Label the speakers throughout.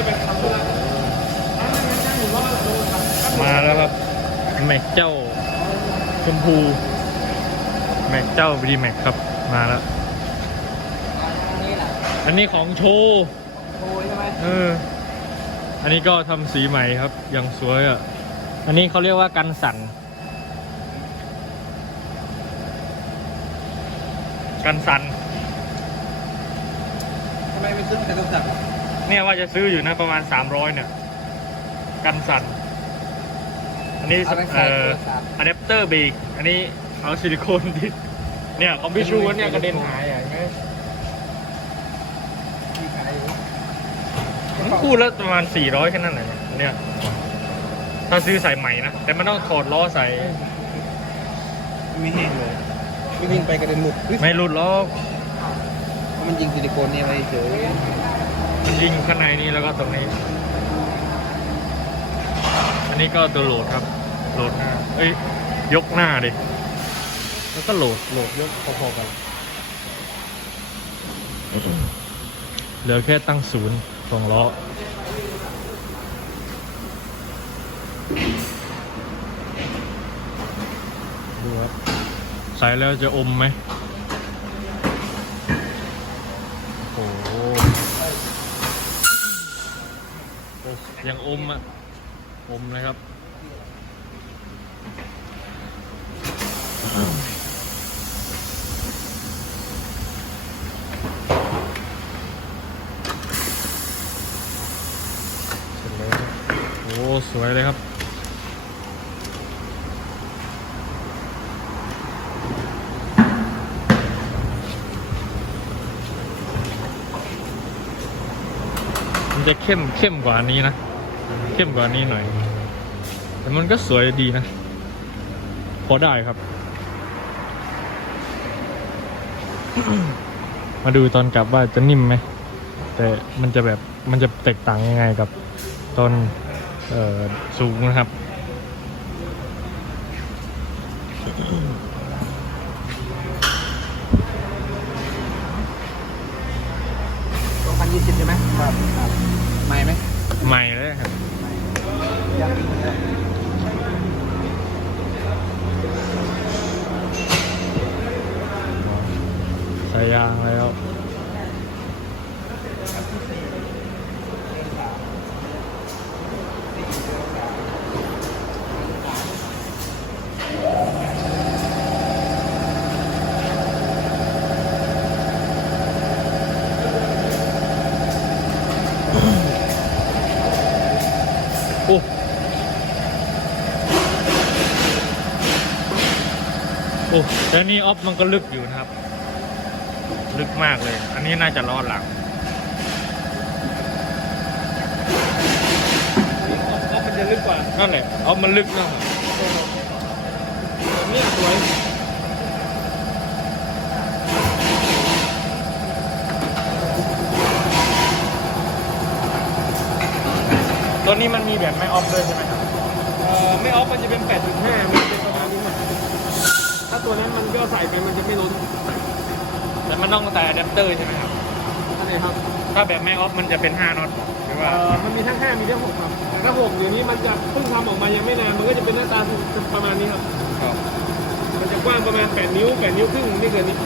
Speaker 1: ได้ไปทำธุระนั่งนั่งนั่งอยู่รอบหลังโรงครับ
Speaker 2: มาแล้วครับ แม็กเจ้าชมพู แม็กเจ้าบีแม็กครับ มาแล้ว
Speaker 1: นี่แหละ
Speaker 2: อันนี้ของโชว์
Speaker 1: โอ้ยใช่ไหม
Speaker 2: เออ อันนี้ก็ทำสีใหม่ครับ อย่างสวยอะ อันนี้เขาเรียกว่ากันสั่น กันสั่น
Speaker 1: ทำไมไม่ซื้อแต่กระสับ
Speaker 2: เนี่ยว่าจะซื้ออยู่นะประมาณ300เนี่ย กันสั่น อันนี้เอ่ออะแดปเตอร์เบรกอันนี้เอาซิลิโคนดิเนี่ยของพี่ชูเนี่ยกระเด็นหายอะเห็นไหม
Speaker 1: มีขายอยู่
Speaker 2: มันคู่ละประมาณ400แค่นั้นแหละเนี่ย ถ้าซื้อใส่ใหม่นะ แต่มันต้องถอดล้อใส่
Speaker 1: ไม่แห้งเลยไม่วิ่งไปกระเด็นหลุด
Speaker 2: ไม่รุดล้อก
Speaker 1: มันยิงซิลิโคนเนี่ยไปเฉย
Speaker 2: มัน ยิงข้างในนี้แล้วก็ตรงนี้ อันนี้ก็ตัวโหลดครับ โหลดหน้า เอ้ย ยกหน้าดิ แล้วก็โหลด โหลดยกพอๆกัน เหลือแค่ตั้งศูนย์สองล้อดูครับใส่แล้วจะอมไหมโอ้โหโอ้ ยังอมอะ อมเลยครับ เสร็จแล้วโอ้สวยเลยครับมันจะเข้มเข้มกว่านี้นะ เข้มกว่านี้หน่อย แต่มันก็สวยดีนะ พอได้ครับ มาดูตอนกลับว่าจะนิ่มไหม แต่มันจะแบบมันจะแตกต่างยังไงกับตอนเออสูงนะครับ
Speaker 1: สองพันยี่สิบใช่ไหมครับครับใหม่ไหม
Speaker 2: ใหม่เลยครับ
Speaker 1: ยังอีกเลย
Speaker 2: ใส่ยางแล้ว โอ้ โอ้แล้วนี่ออฟมันก็ลึกอยู่นะครับ ลึกมากเลย อันนี้น่าจะล้อหลัง
Speaker 1: ก็มันจะลึกกว่า
Speaker 2: นั่นแหละออฟมันลึกนะ
Speaker 1: เนี่ยสวย
Speaker 2: ตัวนี้มันมีแบบไม่ออฟด้วยใช่ไหมครับ
Speaker 1: เอ่อไม่ออฟมันจะเป็น 8.5 ตัวนั้นมันก็ใส่ไปมันจะไม่ล้น
Speaker 2: แต่มันต้องใส่อะแดปเตอร์ใช่ไหมครับ
Speaker 1: อันไหนครับ
Speaker 2: ถ้าแบบไม่ออฟมันจะเป็น5น็อตหรือว่า
Speaker 1: เอ่อมันมีทั้ง5มีทั้ง6ครับแต่ถ้า6เดี๋ยวนี้มันจะเพิ่งทำออกมายังไม่นานมันก็จะเป็นหน้าตาประมาณนี้ครับ
Speaker 2: ครับ
Speaker 1: มันจะกว้างประมาณ8นิ้ว8นิ้วครึ่งไม่เกินนี้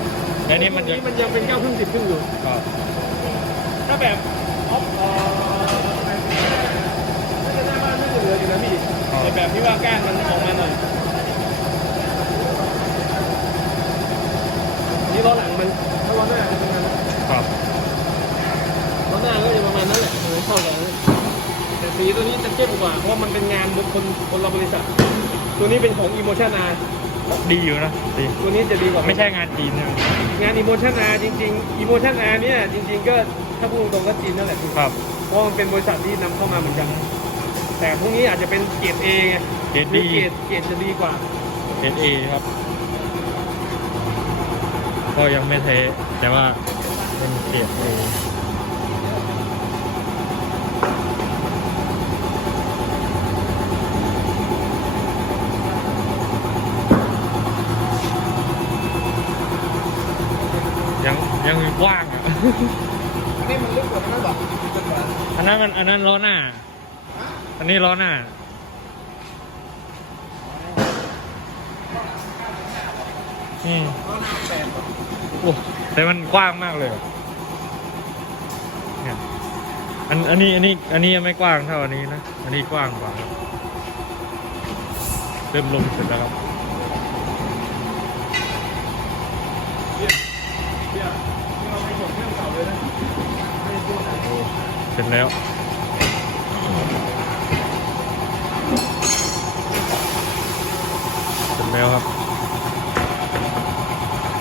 Speaker 2: แล้วนี่มันจะ
Speaker 1: มันยังเป็น9ครึ่ง10ครึ่งอยู่
Speaker 2: ครับ
Speaker 1: ถ้าแบบออฟเอ่อน่าจะหน้าบ้านน่าจะเหลืออยู่นะพี่แต่แบบที่ว่าก้านมันออกมาหน่อย ล้อหลังมันถ้าล้อหน้าจะเป็นไง
Speaker 2: ครับ
Speaker 1: ล้อหน้าก็จะประมาณนั้นแหละเหมือนเข้ากันเลยแต่สีตัวนี้จะเข้มกว่า เพราะว่ามันเป็นงานบุคคลคนละบริษัท ตัวนี้เป็นของ Emotion R
Speaker 2: ดีอยู่นะดี
Speaker 1: ตัวนี้จะดีกว่า
Speaker 2: ไม่ใช่งานจีนใช่ไหม
Speaker 1: งาน Emotion R จริงๆ Emotion R เนี่ยจริง ๆ ก็ถ้าพูดตรงๆก็จีนนั่นแหละ
Speaker 2: ครับ
Speaker 1: เพราะมันเป็นบริษัทที่นำเข้ามาเหมือนกัน แต่พวกนี้อาจจะเป็นเกรด A ไง
Speaker 2: เกรด
Speaker 1: นี่
Speaker 2: ดี
Speaker 1: เกรดเกรดจะดีกว่า
Speaker 2: เอเอครับ ก็ยังไม่เทแต่ว่าเป็นเกรดเอยังยังกว้างอะ
Speaker 1: นี่มันลึกกว่านั้นหรอลึกกว่า
Speaker 2: อันนั้นมันอันนั้นล้อหน้า อันนี้ล้อหน้า อืม
Speaker 1: ล้อหน้าแปด
Speaker 2: โอ้แต่มันกว้างมากเลยอะเนี่ยอันอันนี้อันนี้อันนี้ยังไม่กว้างเท่าอันนี้นะ อันนี้กว้างกว่าครับเริ่มลงเสร็จแล้วครับ
Speaker 1: เสร็
Speaker 2: จแล้วเสร็จแล้วครับ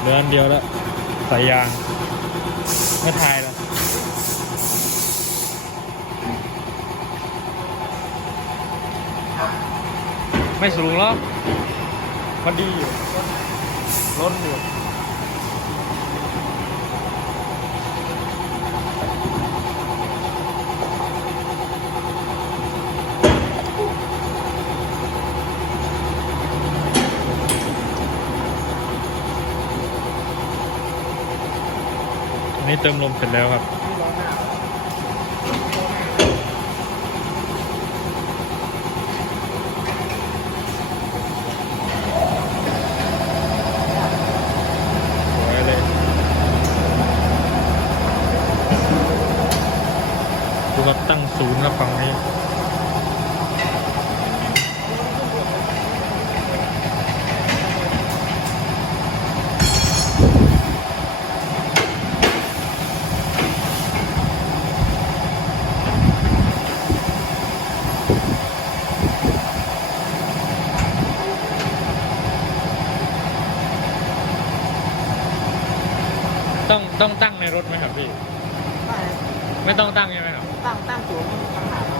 Speaker 2: เหลืออันเดียวแล้วสายยางไม่ทายแล้วไม่สูงหรอกพอดีอยู่ล้นอยู่ นี้เติมลมเสร็จแล้วครับดูครับตั้งศูนย์ครับฝั่งนี้ ต้องตั้งในรถไหมครับพี่
Speaker 1: ได้
Speaker 2: ไม่ต้องตั้งใช่ไหมครับ
Speaker 1: ตั้งตั้งสูงต่างหากเรา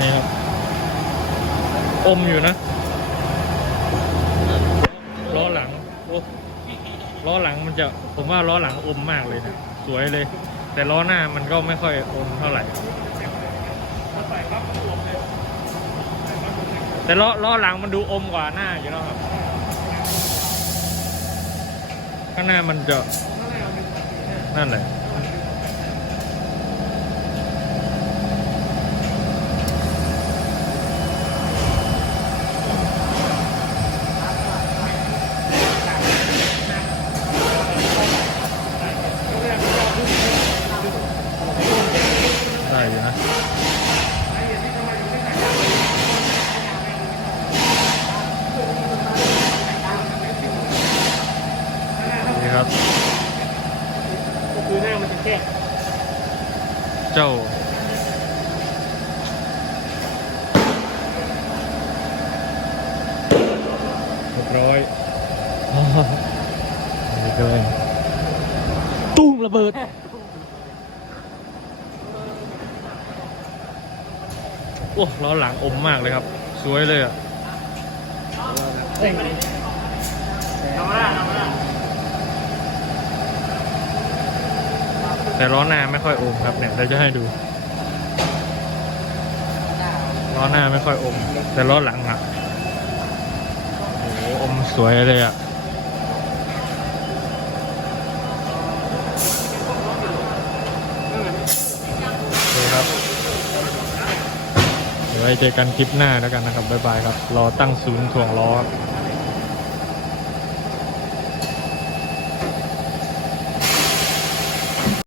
Speaker 2: นี่ครับ อมอยู่นะ ล้อหลังโอ้ล้อหลังมันจะ ผมว่าล้อหลังอมมากเลยนะ สวยเลย แต่ล้อหน้ามันก็ไม่ค่อยอมเท่าไหร่ แต่ล้อล้อหลังมันดูอมกว่าหน้าอยู่แล้วครับ ข้างหน้ามันจะนั่นแหละ ได้อยู่นะ นี่ครับ
Speaker 1: ก็คือหน้ามันจะแคบ
Speaker 2: เจ้า เรียบร้อยนี่ด้วย
Speaker 1: ตุ้มระเบิด
Speaker 2: โอ้ล้อหลังอมมากเลยครับ สวยเลยอะ
Speaker 1: เอ้ยเอามาเอามา
Speaker 2: แต่ล้อหน้าไม่ค่อยอมครับเนี่ยเราจะให้ดูล้อหน้าไม่ค่อยอมแต่ล้อหลังอะโอ้โหอม สวยเลยอะโอเครับ เดี๋ยวไว้เจอกันคลิปหน้าแล้วกันนะครับ บ๊ายบายครับ รอตั้งศูนย์ถ่วงล้อ